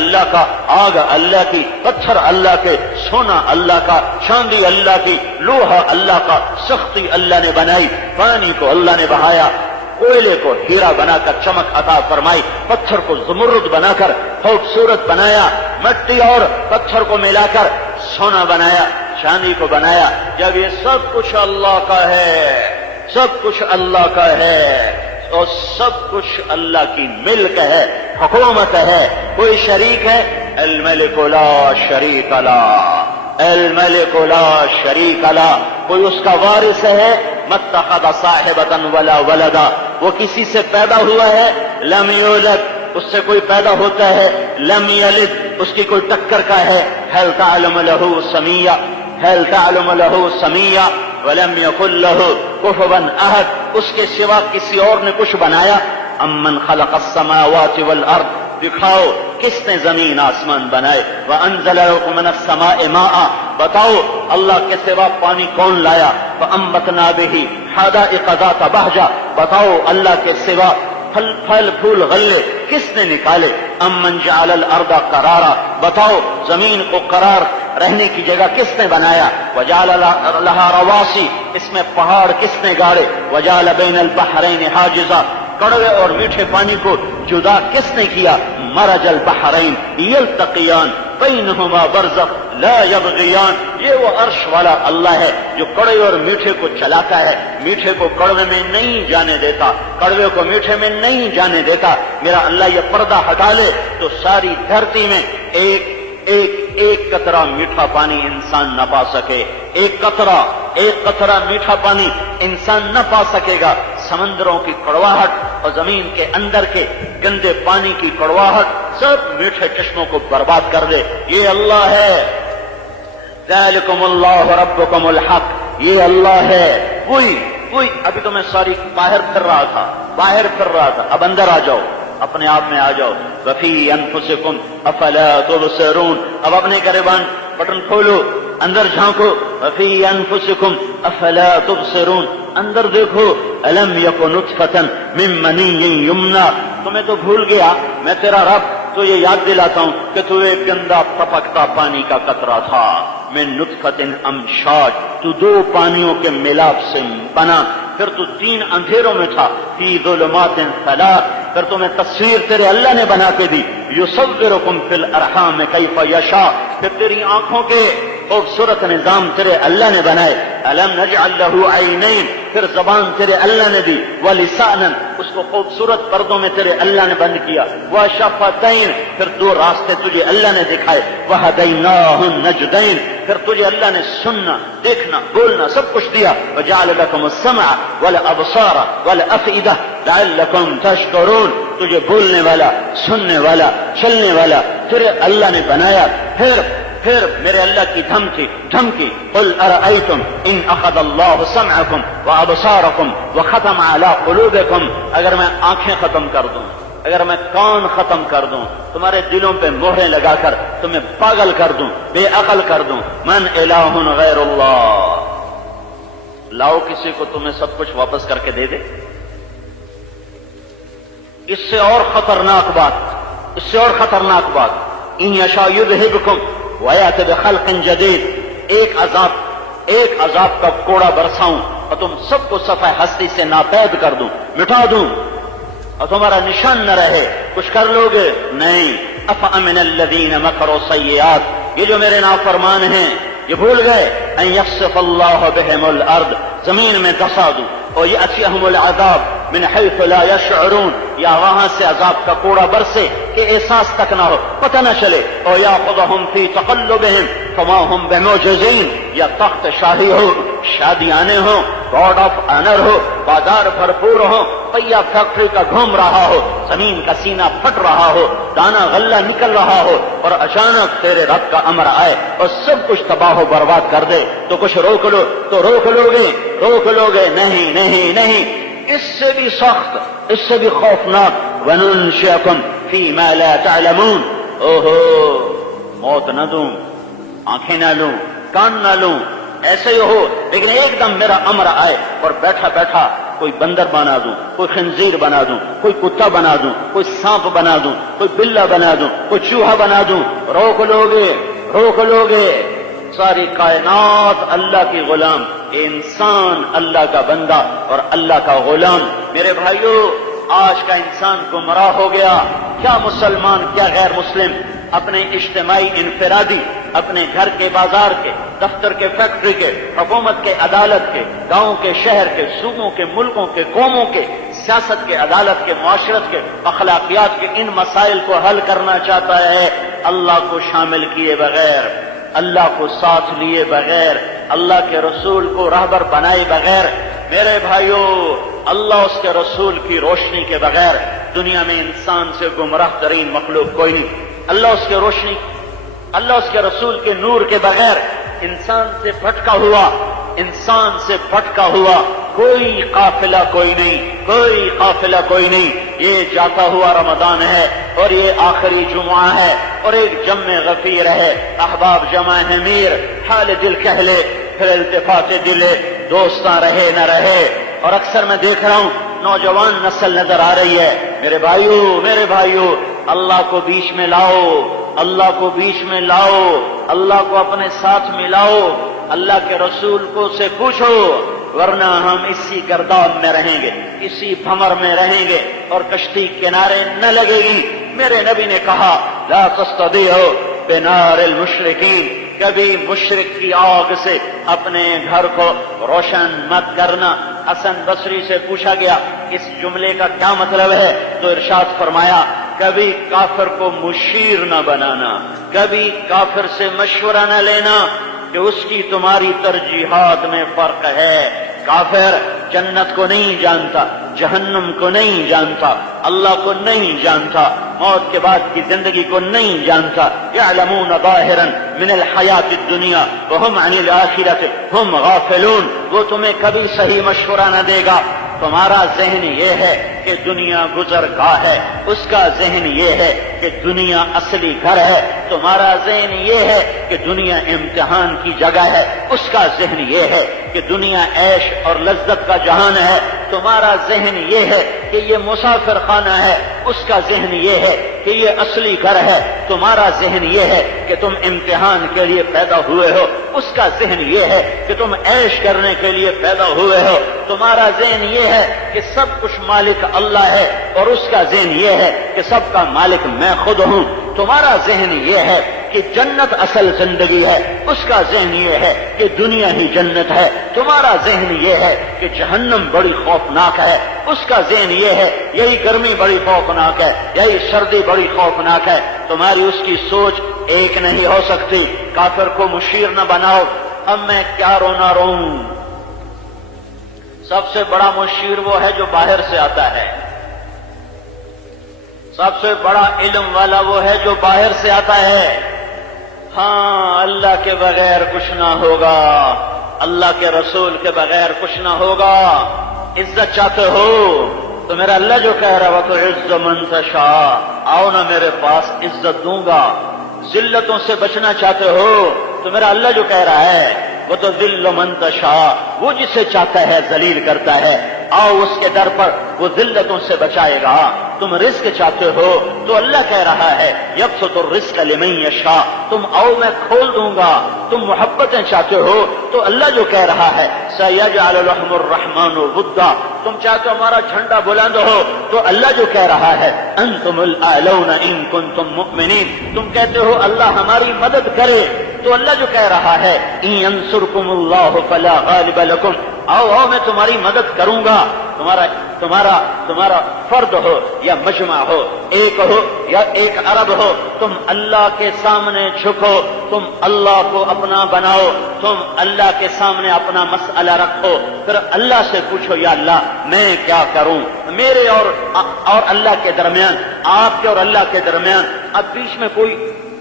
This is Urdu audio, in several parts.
اللہ کا، آگ اللہ کی، پتھر اللہ کے، سونا اللہ کا، چاندی اللہ کی، لوہا اللہ کا، سختی اللہ نے بنائی، پانی کو اللہ نے بہایا، کوئلے کو ہیرا بنا کر چمک عطا فرمائی، پتھر کو زمرد بنا کر خوبصورت بنایا، مٹی اور پتھر کو ملا کر سونا بنایا، چاندی کو بنایا۔ جب یہ سب کچھ اللہ کا ہے، سب کچھ اللہ کا ہے اور سب کچھ اللہ کی ملک ہے، حکومت ہے، کوئی شریک ہے؟ الملک لا شریک لہ، الملک لا شریک لہ، کوئی اس کا وارث ہے؟ متخذ صاحبۃ ولا ولدا، وہ کسی سے پیدا ہوا ہے؟ لم یولد، اس سے کوئی پیدا ہوتا ہے؟ لم یلد، اس کی کوئی ٹکر کا ہے؟ هل تعلم له سمیہ، هل تعلم له سمیہ، ولم یکن له کفوا احد، اس کے سوا کسی اور نے کچھ بنایا؟ امن خلق السماوات والارض، دکھاؤ کس نے زمین آسمان بنائے؟ وانزل لكم من السماء ماء، بتاؤ اللہ کے سوا پانی کون لایا؟ فانبتنا به حدائق ذات بہجہ، بتاؤ اللہ کے سوا پھل پھول غلے کس نے نکالے؟ امن جعل الارض قرارا، بتاؤ زمین کو قرار رہنے کی جگہ کس نے بنایا؟ وجعل لها رواسی، اس میں پہاڑ کس نے گاڑے؟ وجعل بین البحرین حاجزا، کڑوے اور میٹھے پانی کو جدا کس نے کیا؟ مرج البحرین یلتقیان بینہما برزخ لا یبغیان، یہ وہ عرش والا اللہ ہے جو کڑوے اور میٹھے کو چلاتا ہے، میٹھے کو کڑوے میں نہیں جانے دیتا، کڑوے کو میٹھے میں نہیں جانے دیتا۔ میرا اللہ یہ پردہ ہٹا لے تو ساری دھرتی میں ایک قطرہ میٹھا پانی انسان نہ پا سکے، ایک قطرہ میٹھا پانی انسان نہ پا سکے گا۔ سمندروں کی کڑواہٹ اور زمین کے اندر کے گندے پانی کی کڑواہٹ سب میٹھے چشموں کو برباد کر دے۔ یہ اللہ ہے، ذالکم اللہ ربکم الحق، یہ اللہ ہے۔ کوئی ابھی تو میں ساری باہر پھر رہا تھا، اب اندر آ جاؤ، اپنے آپ میں آ جاؤ۔ وفی انفسکم افلا تبصرون، اب اپنے گریبان بٹن کھولو، اندر جھانکو۔ وفی انفسکم افلا تبصرون، اندر دیکھو۔ الم یکن نطفۃ من منی یمنی، تمہیں تو بھول گیا میں تیرا رب تو یہ یاد دلاتا ہوں کہ تو ایک گندا ٹپکتا پانی کا قطرہ تھا۔ من نطفۃ امشاج، تو دو پانیوں کے ملاپ سے بنا، پھر تو 3 اندھیروں میں تھا۔ فی ظلمات ثلاث، پھر تمہیں تصویر تیرے اللہ نے بنا کے دی۔ یصورکم فی الارحام کیف یشاء، پھر تیری آنکھوں کے خوبصورت نظام تیرے اللہ نے بنائے۔ الم نجعل له عینین، پھر زبان تیرے اللہ نے دی۔ ولسانا، اس کو خوبصورت پردوں میں تیرے اللہ نے بند کیا۔ وشفتین، پھر 2 راستے تجھے اللہ نے دکھائے۔ وہدیناہ النجدین، پھر تجھے اللہ نے سننا، دیکھنا، بولنا سب کچھ دیا۔ وجعل لکم السمع والابصار والافئدہ لعلکم تشکرون، تجھے بولنے والا، سننے والا، چلنے والا تیرے اللہ نے بنایا۔ پھر میرے اللہ کی دھمکی، قل ارأیتم ان اخذ اللہ سمعکم وابصارکم وختم علی قلوبکم، اگر میں آنکھیں ختم کر دوں، اگر میں کان ختم کر دوں، تمہارے دلوں پہ مہریں لگا کر تمہیں پاگل کر دوں، بے عقل کر دوں، من الہ غیر اللہ، لاؤ کسی کو تمہیں سب کچھ واپس کر کے دے دے۔ اس سے اور خطرناک بات، ان یشاء یذہبکم ویأتی بخلق جدید، ایک عذاب کا کوڑا برساؤں اور تم سب کو صفحہ ہستی سے ناپید کر دوں، مٹا دوں اور تمہارا نشان نہ رہے۔ کچھ کر لوگے؟ نہیں۔ افامن الذین مکروا السیئات، یہ جو میرے نافرمان ہیں یہ بھول گئے ان یخسف اللہ بہم الارض، زمین میں دسا دوں، اور یأتیہم العذاب من حیث لا یشعرون، یا وہاں سے عذاب کا کوڑا برسے کہ احساس تک نہ ہو، پتہ نہ چلے۔ اور یاخذہم فی تقلبہم فما ہم بمعجزین، یا تخت شاہی ہو، شادیانے ہو، گارڈ آف آنر ہو، بازار بھرپور ہو، پہیا فیکٹری کا گھوم رہا ہو، زمین کا سینہ پھٹ رہا ہو، دانا غلہ نکل رہا ہو، اور اچانک تیرے رب کا امر آئے اور سب کچھ تباہ و برباد کر دے تو کچھ روک لو تو روک لوگے؟ نہیں، اس سے بھی سخت، اس سے بھی خوفناک۔ وَنُنشِئَكُمْ فِي مَا لَا تَعْلَمُونَ، موت نہ دوں، آنکھیں نہ لوں، کان نہ لوں، ایسے ہی ہو، لیکن ایک دم میرا امر آئے اور بیٹھا کوئی بندر بنا دوں، کوئی خنزیر بنا دوں، کوئی کتا بنا دوں، کوئی سانپ بنا دوں، کوئی بلہ بنا دوں، کوئی چوہا بنا دوں، روک لوگے ساری کائنات اللہ کی غلام، انسان اللہ کا بندہ اور اللہ کا غلام۔ میرے بھائیو، آج کا انسان گمراہ ہو گیا، کیا مسلمان کیا غیر مسلم، اپنے اجتماعی انفرادی، اپنے گھر کے بازار کے، دفتر کے فیکٹری کے، حکومت کے عدالت کے، گاؤں کے شہر کے، صوبوں کے، ملکوں کے، قوموں کے، سیاست کے، عدالت کے، معاشرت کے، اخلاقیات کے ان مسائل کو حل کرنا چاہتا ہے اللہ کو شامل کیے بغیر، اللہ کو ساتھ لیے بغیر، اللہ کے رسول کو راہبر بنائے بغیر۔ میرے بھائیو، اللہ اس کے رسول کی روشنی کے بغیر دنیا میں انسان سے گمراہ ترین مخلوق کوئی نہیں۔ اللہ اس کے روشنی، اللہ اس کے رسول کے نور کے بغیر انسان سے بھٹکا ہوا کوئی قافلہ کوئی نہیں۔ یہ جاتا ہوا رمضان ہے اور یہ آخری جمعہ ہے اور ایک جمع غفیر ہے، احباب جمع ہے میر، حال دل کہہ لے پھر التفات دلے، دوستاں رہے نہ رہے۔ اور اکثر میں دیکھ رہا ہوں نوجوان نسل نظر آ رہی ہے۔ میرے بھائیو، اللہ کو بیچ میں لاؤ، اللہ کو اپنے ساتھ ملاؤ، اللہ کے رسول کو سے پوچھو، ورنہ ہم اسی گرداب میں رہیں گے، اسی بھمر میں رہیں گے اور کشتی کنارے نہ لگے گی۔ میرے نبی نے کہا لا تستضيعوا بنار المشرکین، کبھی مشرک کی آگ سے اپنے گھر کو روشن مت کرنا۔ حسن بصری سے پوچھا گیا اس جملے کا کیا مطلب ہے، تو ارشاد فرمایا کبھی کافر کو مشیر نہ بنانا، کبھی کافر سے مشورہ نہ لینا کہ اس کی تمہاری ترجیحات میں فرق ہے۔ کافر جنت کو نہیں جانتا، جہنم کو نہیں جانتا، اللہ کو نہیں جانتا، موت کے بعد کی زندگی کو نہیں جانتا۔ یعلمون ظاہرا من الحیات الدنیا وهم عن الآخرۃ هم غافلون، وہ تمہیں کبھی صحیح مشورہ نہ دے گا۔ تمہارا ذہن یہ ہے کہ دنیا گزر گاہ ہے، اس کا ذہن یہ ہے کہ دنیا اصلی گھر ہے۔ تمہارا ذہن یہ ہے کہ دنیا امتحان کی جگہ ہے، اس کا ذہن یہ ہے کہ دنیا عیش اور لذت کا جہان ہے۔ تمہارا ذہن یہ ہے کہ یہ مسافر خانہ ہے، اس کا ذہن یہ ہے کہ یہ اصلی گھر ہے۔ تمہارا ذہن یہ ہے کہ تم امتحان کے لیے پیدا ہوئے ہو، اس کا ذہن یہ ہے کہ تم عیش کرنے کے لیے پیدا ہوئے ہو۔ تمہارا ذہن یہ ہے کہ سب کچھ مالک اللہ ہے، اور اس کا ذہن یہ ہے کہ سب کا مالک میں خود ہوں۔ تمہارا ذہن یہ ہے کہ جنت اصل زندگی ہے، اس کا ذہن یہ ہے کہ دنیا ہی جنت ہے۔ تمہارا ذہن یہ ہے کہ جہنم بڑی خوفناک ہے، اس کا ذہن یہ ہے یہی گرمی بڑی خوفناک ہے، یہی سردی بڑی خوفناک ہے۔ تمہاری اس کی سوچ ایک نہیں ہو سکتی۔ کافر کو مشیر نہ بناؤ۔ اب میں کیا رونا روں؟ سب سے بڑا مشیر وہ ہے جو باہر سے آتا ہے، سب سے بڑا علم والا وہ ہے جو باہر سے آتا ہے۔ ہاں، اللہ کے بغیر کچھ نہ ہوگا، اللہ کے رسول کے بغیر کچھ نہ ہوگا۔ عزت چاہتے ہو تو میرا اللہ جو کہہ رہا ہے وَتُعِزُّ مَن تَشَاءُ، آؤ نا میرے پاس، عزت دوں گا۔ ذلتوں سے بچنا چاہتے ہو تو میرا اللہ جو کہہ رہا ہے وَتُذِلُّ مَن تَشَاءُ، وہ جسے چاہتا ہے ذلیل کرتا ہے، آؤ اس کے در پر، وہ ذلتوں سے بچائے گا۔ تم رزق چاہتے ہو تو اللہ کہہ رہا ہے یبسط الرزق لمن یشاء، تم آؤ میں کھول دوں گا۔ تم محبتیں چاہتے ہو تو اللہ جو کہہ رہا ہے سیجعل لكم الرحمن ودا، تم چاہتے ہو ہمارا جھنڈا بلند ہو تو اللہ جو کہہ رہا ہے انتم الاعلون ان کنتم مؤمنین، تم کہتے ہو اللہ ہماری مدد کرے تو اللہ جو کہہ رہا ہے ان ینصرکم اللہ فلا غالب لکم، آؤ میں تمہاری مدد کروں گا۔ تمہارا فرد ہو یا مجمع ہو، ایک ہو یا ایک عرب ہو، تم اللہ کے سامنے جھکو، تم اللہ کو اپنا بناؤ، تم اللہ کے سامنے اپنا مسئلہ رکھو، پھر اللہ سے پوچھو یا اللہ میں کیا کروں؟ میرے اور اللہ کے درمیان، آپ کے اور اللہ کے درمیان اب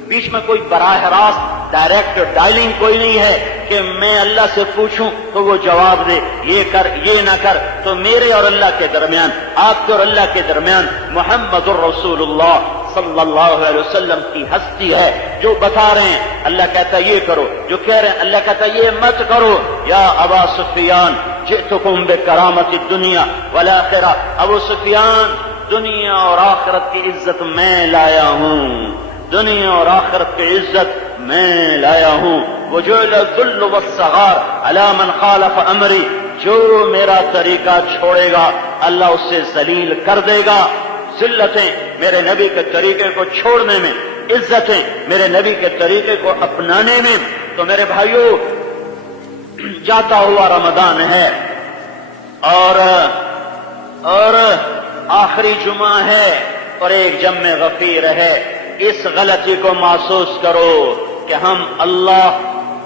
بیچ میں کوئی براہ راست ڈائریکٹ ڈائلنگ کوئی نہیں ہے کہ میں اللہ سے پوچھوں تو وہ جواب دے یہ کر یہ نہ کر۔ تو میرے اور اللہ کے درمیان، آپ کے اور اللہ کے درمیان محمد الرسول اللہ صلی اللہ علیہ وسلم کی ہستی ہے جو بتا رہے ہیں اللہ کہتا ہے یہ کرو، جو کہہ رہے ہیں اللہ کہتا ہے یہ مت کرو۔ یا ابا سفیان جئتکم بکرامت الدنیا والآخرہ، ابو سفیان دنیا اور آخرت کی عزت میں لایا ہوں، دنیا اور آخرت کی عزت میں لایا ہوں۔ وجعل الذل والصغار علی من خالف امری، جو میرا طریقہ چھوڑے گا اللہ اسے ذلیل کر دے گا۔ ذلتیں میرے نبی کے طریقے کو چھوڑنے میں، عزتیں میرے نبی کے طریقے کو اپنانے میں۔ تو میرے بھائیوں، جاتا ہوا رمضان ہے اور آخری جمعہ ہے اور ایک جم غفیر ہے۔ اس غلطی کو محسوس کرو کہ ہم اللہ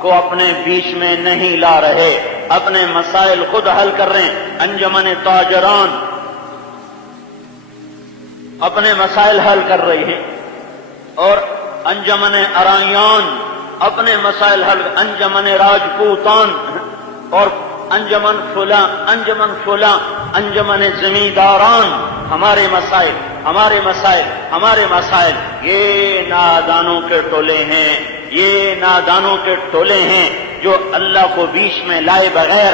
کو اپنے بیچ میں نہیں لا رہے، اپنے مسائل خود حل کر رہے ہیں۔ انجمن تاجران اپنے مسائل حل کر رہی ہیں اور انجمن ارائیان اپنے مسائل حل، انجمن راجپوتان اور انجمن فلاں انجمن زمینداران، ہمارے مسائل یہ نادانوں کے ٹولے ہیں، یہ نادانوں کے ٹولے ہیں جو اللہ کو بیچ میں لائے بغیر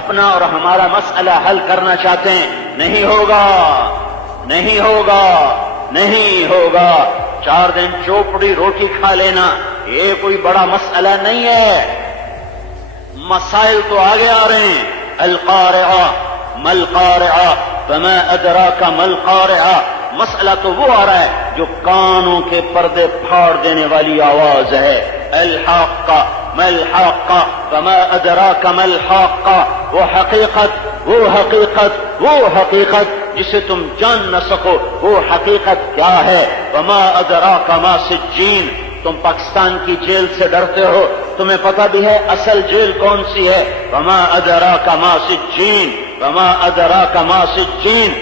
اپنا اور ہمارا مسئلہ حل کرنا چاہتے ہیں۔ نہیں ہوگا، نہیں ہوگا، نہیں ہوگا۔ 4 دن چوپڑی روٹی کھا لینا یہ کوئی بڑا مسئلہ نہیں ہے۔ مسائل تو آگے آ رہے ہیں۔ القارعہ مل قارعہ وما ادراک مل قارعہ، مسئلہ تو وہ آ رہا ہے جو کانوں کے پردے پھاڑ دینے والی آواز ہے۔ الحاقہ مل حاقہ وما ادراک مل حاقہ، وہ حقیقت جسے تم جان نہ سکو، وہ حقیقت کیا ہے؟ وما ادراک ما سجین، تم پاکستان کی جیل سے ڈرتے ہو، تمہیں پتہ بھی ہے اصل جیل کون سی ہے؟ وما ادراک ما سجین، وما ادراک ما سجین،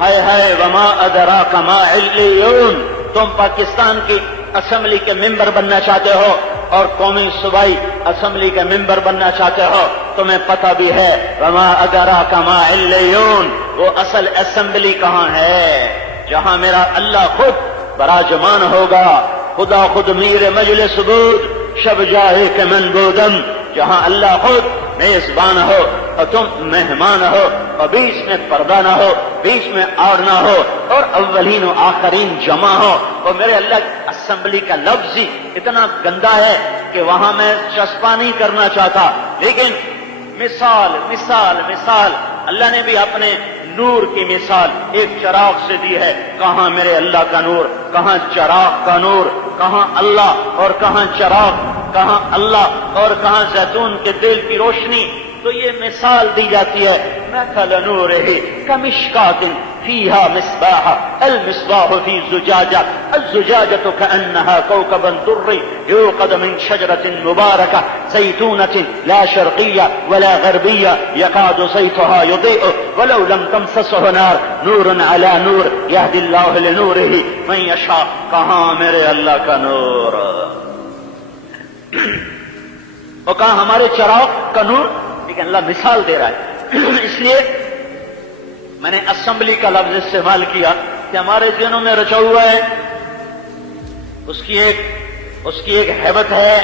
ہائے ہائے وما ادراک ما علیون۔ تم پاکستان کی اسمبلی کے ممبر بننا چاہتے ہو اور قومی صوبائی اسمبلی کے ممبر بننا چاہتے ہو، تمہیں پتہ بھی ہے وما ادراک ما علیون، وہ اصل اسمبلی کہاں ہے؟ جہاں میرا اللہ خود براجمان ہوگا، خدا خود میر مجلس بود، شب جاہے کے منبودم، جہاں اللہ خود میزبان ہو اور تم مہمان ہو اور بیچ میں پردہ نہ ہو، بیچ میں آڑ نہ ہو اور اولین و آخرین جمع ہو۔ اور میرے اللہ اسمبلی کا لفظ ہی اتنا گندا ہے کہ وہاں میں چسپا نہیں کرنا چاہتا، لیکن مثال اللہ نے بھی اپنے نور کی مثال ایک چراغ سے دی ہے۔ کہاں میرے اللہ کا نور، کہاں چراغ کا نور، کہاں اللہ اور کہاں چراغ، کہاں اللہ اور کہاں زیتون کے تیل کی روشنی۔ تو یہ مثال دی جاتی ہے، مثل نورہ کمشکاۃ فیہا مصباح، المصباح فی زجاجہ، الزجاجۃ کأنہا کوکب درّی یوقد من شجرۃ مبارکہ زیتونۃ لا شرقیہ ولا غربیہ یکاد زیتھا یضیء ولو لم تمسسہ نار، نور علی نور یہدی اللہ لنورہ من یشاء۔ کہاں میرے اللہ کا نور؟ اور کہاں ہمارے چراغ کا نور؟ لیکن اللہ مثال دے رہا ہے۔ اس لیے میں نے اسمبلی کا لفظ استعمال کیا کہ ہمارے ذہنوں میں رچا ہوا ہے، اس کی ایک ہیبت ہے،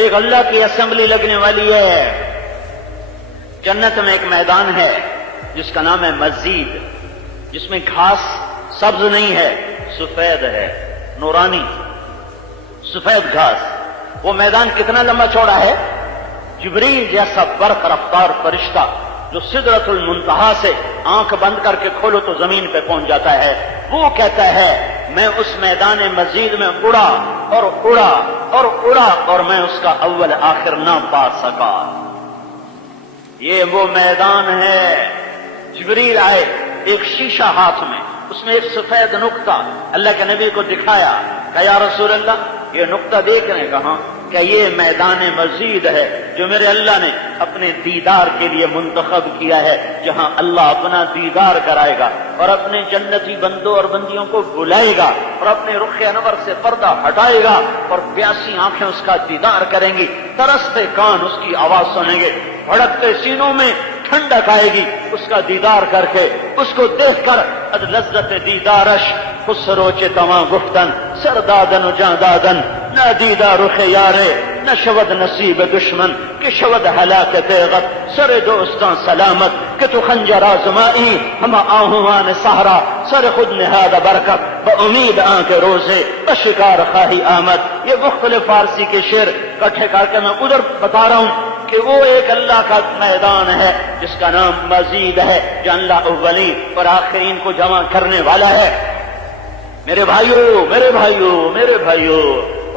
ایک اللہ کی اسمبلی لگنے والی ہے۔ جنت میں ایک میدان ہے جس کا نام ہے مسجد، جس میں گھاس سبز نہیں ہے، سفید ہے، نورانی سفید گھاس۔ وہ میدان کتنا لمبا چوڑا ہے؟ جبریل جیسا برق رفتار فرشتہ جو سدرۃ المنتہا سے آنکھ بند کر کے کھولو تو زمین پہ پہنچ جاتا ہے، وہ کہتا ہے میں اس میدان مزید میں اڑا اور میں اس کا اول آخر نہ پا سکا۔ یہ وہ میدان ہے۔ جبریل آئے، ایک شیشہ ہاتھ میں، اس میں ایک سفید نقطہ اللہ کے نبی کو دکھایا، کہا یا رسول اللہ یہ نقطہ دیکھ رہے ہیں؟ کہاں؟ کہ یہ میدان مزید ہے جو میرے اللہ نے اپنے دیدار کے لیے منتخب کیا ہے، جہاں اللہ اپنا دیدار کرائے گا اور اپنے جنتی بندوں اور بندیوں کو بلائے گا اور اپنے رخ انور سے پردہ ہٹائے گا اور پیاسی آنکھیں اس کا دیدار کریں گی، ترستے کان اس کی آواز سنیں گے، بھڑکتے سینوں میں ٹھنڈک آئے گی اس کا دیدار کر کے، اس کو دیکھ کر از لذت دیدارش خسرو چے تمام گفتن سردادن و جاندادن نادیدہ رخ یارے نہ شود نصیب دشمن کہ شود ہلاکت غد سر دوستاں سلامت کہ تو خنجر آزمائی ہم آہوان سہرا سر خود نہاد برکت بامید آنکھ روزے بشکار خواہی آمد. یہ مختلف فارسی کے شعر اکٹھے کر کے میں ادھر بتا رہا ہوں کہ وہ ایک اللہ کا میدان ہے جس کا نام مزید ہے، جو اللہ اولین اور آخرین کو جمع کرنے والا ہے. میرے بھائیوں میرے بھائیوں میرے بھائیوں،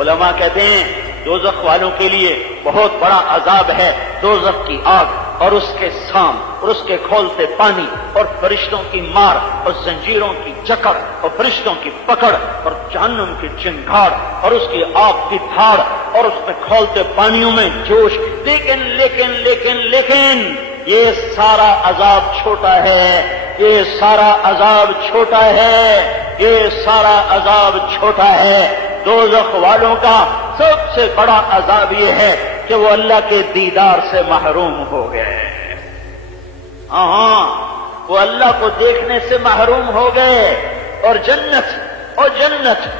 علماء کہتے ہیں دوزخ والوں کے لیے بہت بڑا عذاب ہے دوزخ کی آگ اور اس کے سام اور اس کے کھولتے پانی اور فرشتوں کی مار اور زنجیروں کی جکڑ اور فرشتوں کی پکڑ اور جہنم کی چنگھاڑ اور اس کی آگ کی دھاڑ اور اس میں کھولتے پانیوں میں جوش. لیکن لیکن لیکن لیکن یہ سارا عذاب چھوٹا ہے، یہ سارا عذاب چھوٹا ہے، یہ سارا عذاب چھوٹا ہے. دوزخ والوں کا سب سے بڑا عذاب یہ ہے کہ وہ اللہ کے دیدار سے محروم ہو گئے. ہاں وہ اللہ کو دیکھنے سے محروم ہو گئے. اور جنت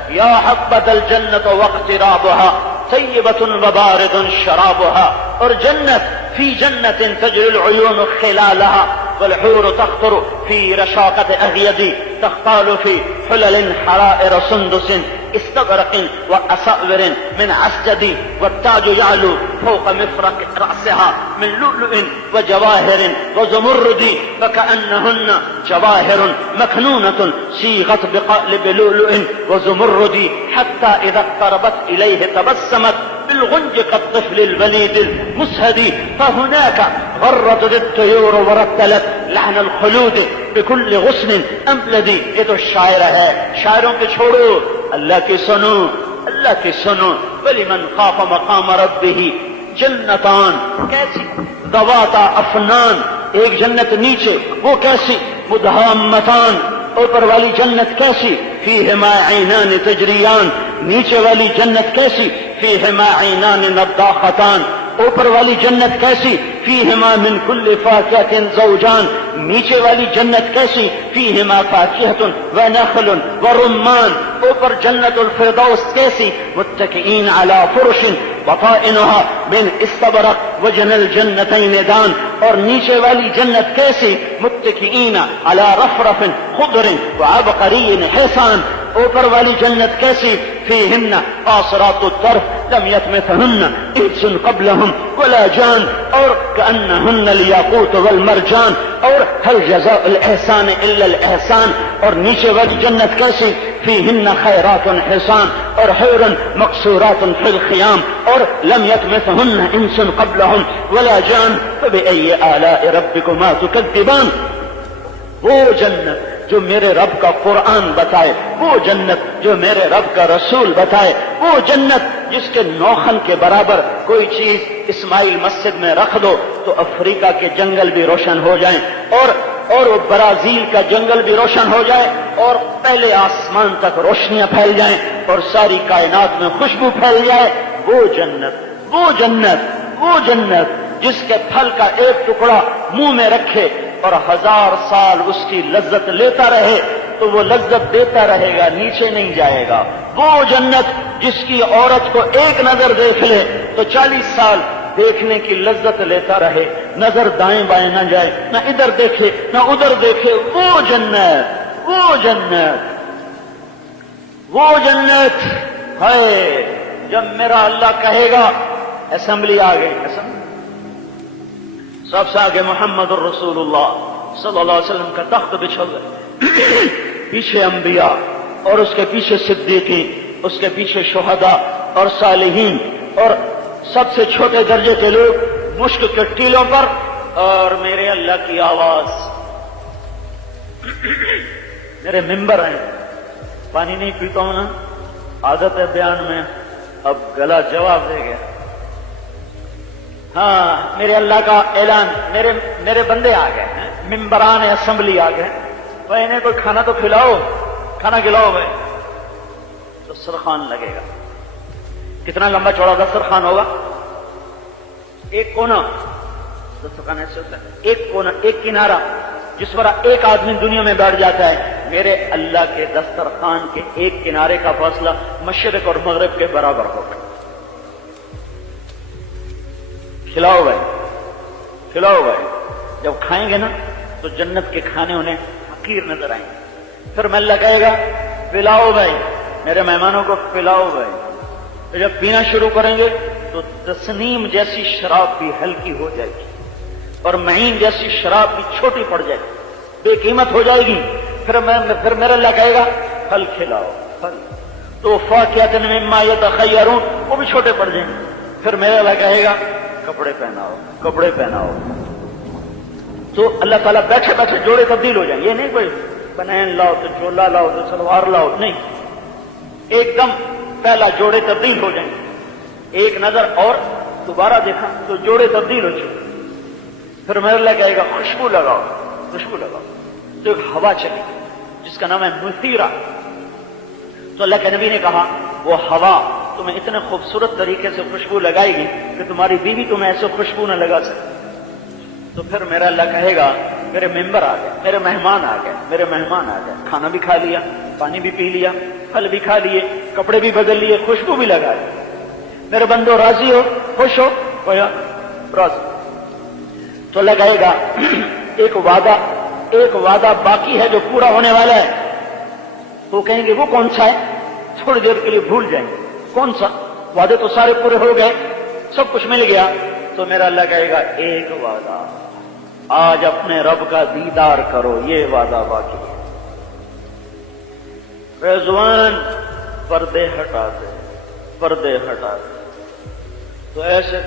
یا حبذ الجنت واقترابها طیبۃ وبارد شرابها، اور جنت فی جنت تجری العیون خلالها والحور تخطر في رشاقة أغيد تختال في حلل حرائر سندس استبرق وأساور من عسجد، والتاج يعلو فوق مفرق رأسها من لؤلؤ وجواهر وزمرد فكأنهن جواهر مكنونة صيغت بقالب لؤلؤ وزمرد، حتى إذا اقتربت إليه تبسمت بالغنج كالطفل الوليد المسهد، فهناك غرت الطيور ورتلت لحن الخلود بكل غصن أملد. یہ تو شاعر ہے، شاعروں کے چھوڑو، اللہ کی سنو، اللہ کی سنو. وَلِمَنْ خَافَ مَقَامَ رَبِّهِ جنتان، کیسی ذواتا افنان، ایک جنت نیچے وہ کیسی مدہامتان، اوپر والی جنت کیسی فیہما عینان تجریان، نیچے والی جنت کیسی فیہما عینان نضاختان، اوپر والی جنت کیسی فیہما من کل فاکہۃ زوجان، نیچے والی جنت کیسی فیہما فاکہۃ ونخل ورمان، اوپر جنت الفردوس کیسی متکئین علی فرش بطائنها من استبرق وجن الجنتین دان، اور نیچے والی جنت کیسی متکئین علی رفرف خضر وعبقری حسان، اوپر والی جنت کیسی فیہن قاصرات الطرف لم یطمثہن انس قبلہم ولا جان، اور کأنہن الیاقوت والمرجان، اور هل جزاء الاحسان الا الاحسان، اور نیچے والی جنت کیسی فیہن خیرات حسان اور حور مقصورات فی الخیام، اور لم یطمثہن انس قبلہم ولا جان، فبأی آلاء ربکما تکذبان. وہ جنت جو میرے رب کا قرآن بتائے، وہ جنت جو میرے رب کا رسول بتائے، وہ جنت جس کے نوخن کے برابر کوئی چیز اسماعیل مسجد میں رکھ دو تو افریقہ کے جنگل بھی روشن ہو جائیں، اور وہ برازیل کا جنگل بھی روشن ہو جائے، اور پہلے آسمان تک روشنیاں پھیل جائیں اور ساری کائنات میں خوشبو پھیل جائے. وہ جنت، وہ جنت، وہ جنت جس کے پھل کا ایک ٹکڑا منہ میں رکھے اور 1000 سال اس کی لذت لیتا رہے تو وہ لذت دیتا رہے گا، نیچے نہیں جائے گا. وہ جنت جس کی عورت کو ایک نظر دیکھ لے تو 40 سال دیکھنے کی لذت لیتا رہے، نظر دائیں بائیں نہ جائے، نہ ادھر دیکھے نہ ادھر دیکھے. وہ جنت، وہ جنت، وہ جنت ہے جب میرا اللہ کہے گا اسمبلی آ گئی، اسمبلی سب سے آگے محمد الرسول اللہ صلی اللہ علیہ وسلم کا تخت بچھا ہوا ہے، پیچھے انبیاء اور اس کے پیچھے صدیقین، اس کے پیچھے شہداء اور صالحین، اور سب سے چھوٹے درجے کے لوگ مشک کے ٹیلوں پر، اور میرے اللہ کی آواز. میرے ممبر ہیں، پانی نہیں پیتا ہوں نا، عادت ہے بیان میں، اب گلا جواب دے گیا. ہاں میرے اللہ کا اعلان، میرے بندے آ گئے ہیں، ممبران اسمبلی آ گئے، تو انہیں کوئی کھانا تو کھلاؤ، کھانا کھلاؤ بھائی. دسترخوان لگے گا، کتنا لمبا چوڑا دسترخوان ہوگا؟ ایک کونا، دسترخوان ایسے ہوتا ہے، ایک کونا، ایک کنارہ جس پر ایک آدمی دنیا میں بیٹھ جاتا ہے. میرے اللہ کے دسترخوان کے ایک کنارے کا فاصلہ مشرق اور مغرب کے برابر ہوگا. کھلاؤ بھائی، کھلاؤ بھائی. جب کھائیں گے نا تو جنت کے کھانے انہیں حقیر نظر آئیں گے. پھر میں اللہ کہے گا پلاؤ بھائی، میرے مہمانوں کو پلاؤ بھائی. تو جب پینا شروع کریں گے تو تسنیم جیسی شراب بھی ہلکی ہو جائے گی اور معین جیسی شراب بھی چھوٹی پڑ جائے گی، بے قیمت ہو جائے گی. پھر میرا اللہ کہے گا پھل کھلاؤ، پھل. تو فاکہۃ مما یتخیرون، وہ بھی چھوٹے پڑ جائیں گے. پھر میرا اللہ کہے گا کپڑے پہناؤ، کپڑے پہناؤ. تو اللہ تعالیٰ بیٹھے بیٹھے جوڑے تبدیل ہو جائیں. یہ نہیں کوئی بنین لاؤ تو چولا لاؤ تو سلوار لاؤ، نہیں، ایک دم پہلا جوڑے تبدیل ہو جائیں. ایک نظر اور دوبارہ دیکھا تو جوڑے تبدیل ہو چکے. پھر میرا اللہ کہے گا خوشبو لگاؤ، خوشبو لگاؤ. تو ایک ہوا چلی جس کا نام ہے مثیرہ. تو اللہ کے نبی نے کہا وہ ہوا تمہیں اتنے خوبصورت طریقے سے خوشبو لگائے گی کہ تمہاری بیوی تمہیں ایسے خوشبو نہ لگا سکے. تو پھر میرا اللہ کہے گا میرے ممبر آ گئے، میرے مہمان آ گئے، میرے مہمان آ گئے. کھانا بھی کھا لیا، پانی بھی پی لیا، پھل بھی کھا لیے، کپڑے بھی بدل لیے، خوشبو بھی لگا لی. میرے بندو راضی ہو، خوش ہو، راضی. تو اللہ کہے گا ایک وعدہ باقی ہے جو پورا ہونے والا ہے. تو کہیں گے وہ کون سا ہے؟ تھوڑی دیر کے لیے بھول جائیں گے کون سا. وعدے تو سارے پورے ہو گئے، سب کچھ مل گیا. تو میرا اللہ کہے گا ایک وعدہ، آج اپنے رب کا دیدار کرو، یہ وعدہ باقی ہے. رضوان پردے ہٹا دے، پردے ہٹا دے. تو ایسے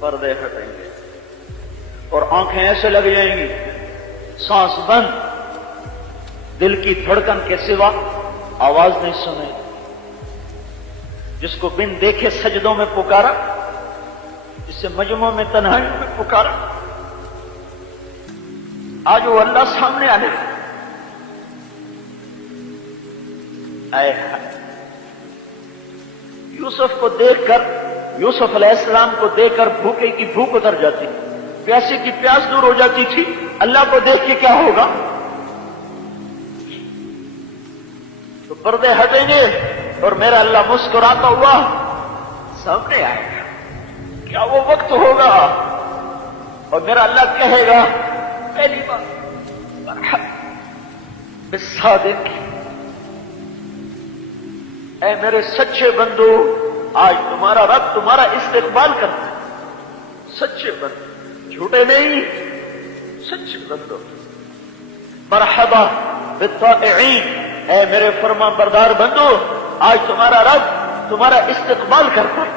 پردے ہٹیں گے اور آنکھیں ایسے لگ جائیں گی، سانس بند، دل کی دھڑکن کے سوا آواز نہیں سنے. جس کو بن دیکھے سجدوں میں پکارا، جسے مجمع میں تنہائی میں پکارا، آج وہ اللہ سامنے آنے. آئے یوسف کو دیکھ کر، یوسف علیہ السلام کو دیکھ کر بھوکے کی بھوک اتر جاتی، پیاسے کی پیاس دور ہو جاتی تھی. اللہ کو دیکھ کے کیا ہوگا؟ تو پردے ہٹیں گے اور میرا اللہ مسکراتا ہوا سامنے آئے گا. کیا وہ وقت ہوگا اور میرا اللہ کہے گا پہلی بار بالصادق، اے میرے سچے بندو، آج تمہارا رب تمہارا استقبال کرتا ہے. سچے بندو، جھوٹے نہیں، سچے بندو. مرحبا بالطائعین، اے میرے فرما بردار بندو، آج تمہارا رب تمہارا استقبال کرتا ہے.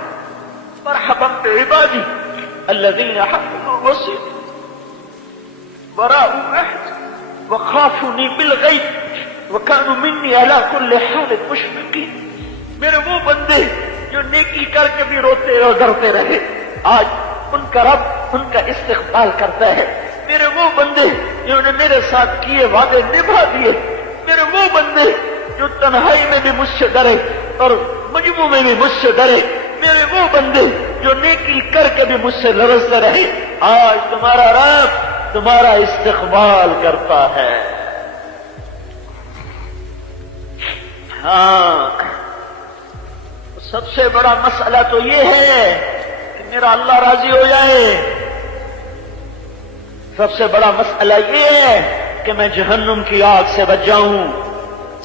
مرحبا بعبادی الذین حفظوا وصیت وراءوا عهد وخافونی بالغیب وكانوا منی علی کل حال مشفقین. میرے وہ بندے جو نیکی کر کے بھی روتے اور ڈرتے رہے، آج ان کا رب ان کا استقبال کرتا ہے. میرے وہ بندے جنہوں نے میرے ساتھ کیے وعدے نبھا دیے، میرے وہ بندے جو تنہائی میں بھی مجھ سے ڈرے اور مجموع میں بھی مجھ سے ڈرے، میرے وہ بندے جو نیکی کر کے بھی مجھ سے لرزتے رہے، آج تمہارا رب تمہارا استقبال کرتا ہے. ہاں، سب سے بڑا مسئلہ تو یہ ہے کہ میرا اللہ راضی ہو جائے. سب سے بڑا مسئلہ یہ ہے کہ میں جہنم کی آگ سے بچ جاؤں.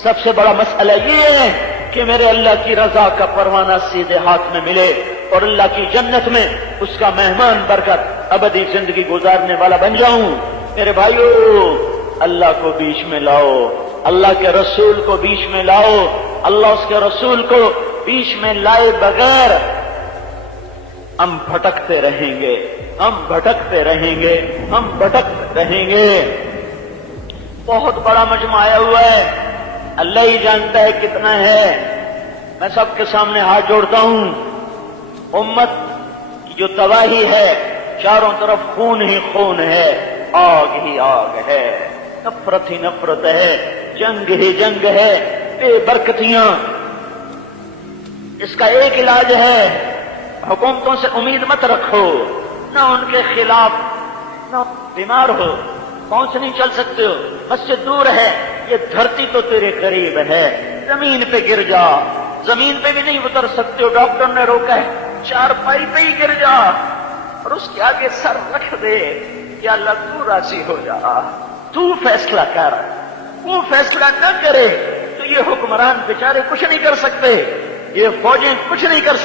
سب سے بڑا مسئلہ یہ ہے کہ میرے اللہ کی رضا کا پروانہ سیدھے ہاتھ میں ملے اور اللہ کی جنت میں اس کا مہمان بن کر ابدی زندگی گزارنے والا بن جاؤں. میرے بھائیو، اللہ کو بیچ میں لاؤ، اللہ کے رسول کو بیچ میں لاؤ. اللہ اس کے رسول کو بیچ میں لائے بغیر ہم بھٹکتے رہیں گے، ہم بھٹکتے رہیں گے، ہم بھٹکتے رہیں گے. بہت بڑا مجمع آیا ہوا ہے، اللہ ہی جانتا ہے کتنا ہے. میں سب کے سامنے ہاتھ جوڑتا ہوں. امت کی جو تباہی ہے، چاروں طرف خون ہی خون ہے، آگ ہی آگ ہے، نفرت ہی نفرت ہے، جنگ ہی جنگ ہے، بے برکتیاں. اس کا ایک علاج ہے، حکومتوں سے امید مت رکھو، نہ ان کے خلاف، نہ بیمار ہو، پہنچ نہیں چل سکتے ہو، مسجد دور ہے، یہ دھرتی تو تیرے قریب ہے، زمین پہ گر جا، زمین پہ بھی نہیں اتر سکتے ہو، ڈاکٹر نے روکا ہے، چارپائی پہ ہی گر جا اور اس کے آگے سر رکھ دے کہ اللہ تو راضی ہو جا، تو فیصلہ کر، وہ فیصلہ نہ کرے تو یہ حکمران بیچارے کچھ نہیں کر سکتے، یہ فوجیں کچھ نہیں کر سکتے۔